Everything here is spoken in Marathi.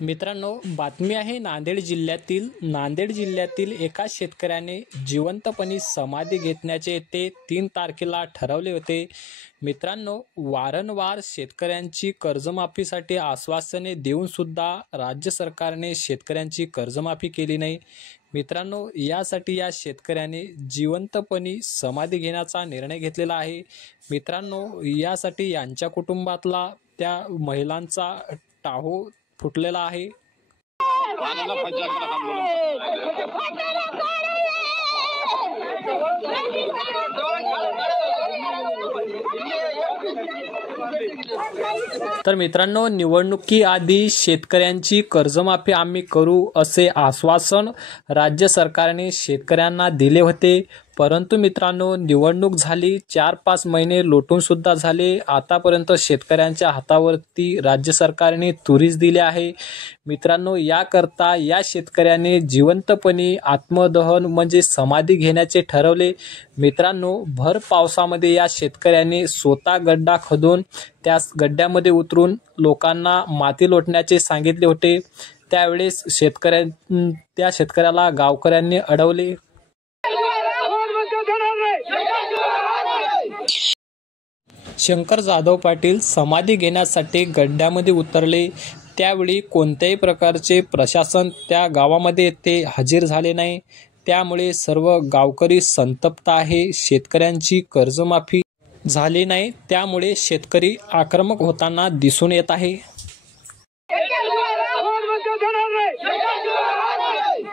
मित्रांनो, बातमी आहे नांदेड जिल्ह्यातील एका शेतकऱ्याने जिवंतपणी समाधी घेतण्याचे ते 3 तारखेला ठरवले होते। मित्रांनो, वारंवार शेतकऱ्यांची कर्जमाफीसाठी आश्वासने देऊन सुद्धा राज्य सरकारने शेतकऱ्यांची कर्जमाफी केली नाही। मित्रांनो, यासाठी या शेतकऱ्याने जिवंतपणी समाधी घेण्याचा निर्णय घेतलेला आहे। मित्रांनो, यासाठी यांच्या कुटुंबातला त्या महिलांचा टाहो फुटलेला आहे। तर मित्रांनो, निवडणुकीआधी शेतकऱ्यांची कर्जमाफी आम्ही करू असे आश्वासन राज्य सरकारने शेतकऱ्यांना दिले होते। परंतु मित्रांनो, निवडणूक झाली, 4-5 महिने लोटून सुद्धा झाले, आतापर्यंत शेतकऱ्यांच्या हातावरती राज्य सरकारने तुरीच दिले आहे। मित्रांनो, याकरता या शेतकऱ्याने जिवंतपणी आत्मदहन म्हणजे समाधी घेण्याचे ठरवले। मित्रांनो, भर पावसामध्ये या शेतकऱ्याने स्वतः गड्डा खोदून त्या गड्ड्यामध्ये उतरून लोकांना माती लोटण्याचे सांगितले होते। त्यावेळेस त्या शेतकऱ्याला गावकऱ्यांनी अडवले। शंकर जाधव पाटील समाधी घेण्यासाठी गड्ड्यामध्ये उतरले, त्यावेळी कोणत्याही प्रकारचे प्रशासन त्या गावामध्ये ते हजर झाले नाही। त्यामुळे सर्व गावकरी संतप्त आहे। शेतकऱ्यांची कर्जमाफी झाली नाही, त्यामुळे शेतकरी आक्रमक होताना दिसून येत आहे।